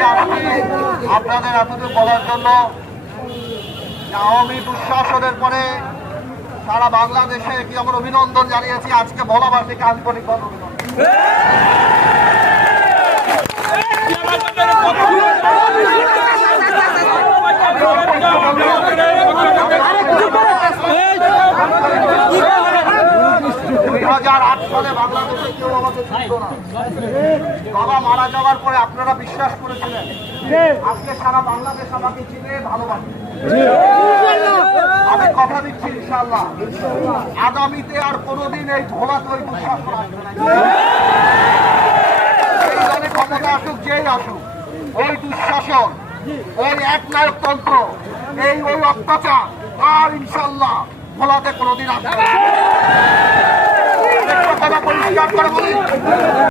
আজকে আসছি আপনাদের এতটুকু বলার জন্য। আওয়ামী দুঃশাসনের পরে সারা বাংলাদেশে কি আমরা অভিনন্দন জানিয়েছি, আজকে ভোলাবাসীকে আন্তরিক অভিনন্দন। সালে বাংলাদেশে কেউ আমাদের চিনত না। বাবা মারা যাওয়ার পরে আপনারা বিশ্বাস করেছিলেন, আজকে সারা বাংলাদেশ আমাকে চিনে ভালোবাসে। আমি কথা দিচ্ছি ইনশাআল্লাহ আগামীতে আর কোনোদিন এই ভোলাতে ওই দুঃশাসন আসবে না। এই দলে ক্ষমতা আসুক, যেই আসুক, ওই দুঃশাসন, ওই একনায়কতন্ত্র, ওই অত্যাচার আর ইনশাআল্লাহ ভোলাতে কোনোদিন আসবে না। পরিষ্কার করে বলি।